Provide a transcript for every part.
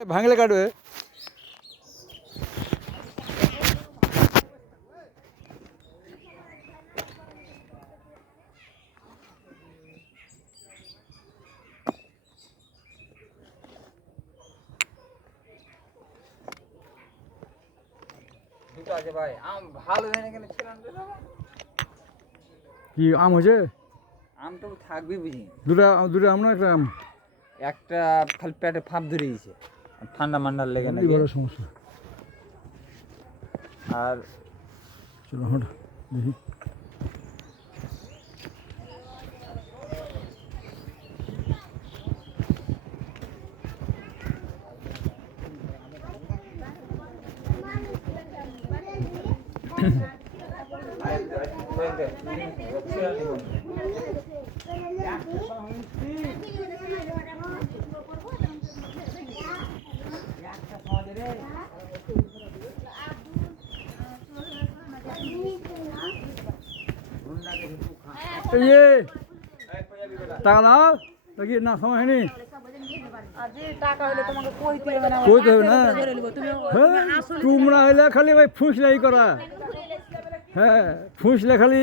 ভাঙলে কাটবে। দুটো আছে ভাই, আম ভালো হয় না কেন ছিলাম তো বাবা? কি আম হয়েছে? আম তো থাকবে বুঝি। দুটা দুটা আম না একটা আম? একটা খালি পেটে ফাঁপ ধরে গেছে, ঠান্ডা মান্ডার লেগে বললি নাকি। বড় সমস্যা। আর চলো হট দেখি। টাকা দাও নাকি না সময় হয়নি? কইতে হবে না। হ্যাঁ তোমরা হইলে খালি ভাই ফুসলাই করা। হ্যাঁ ফুসলে খালি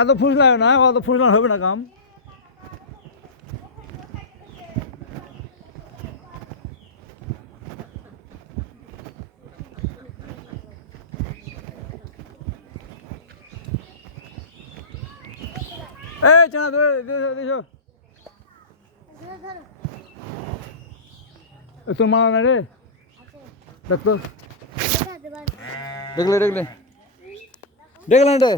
এত ফুসলাই না, অত ফুসলানো হবে না কাম। এই চানা ধরে দেখো তোর মারা নাই রে? দেখতো দেখলে দেখলে দেখলেন রে?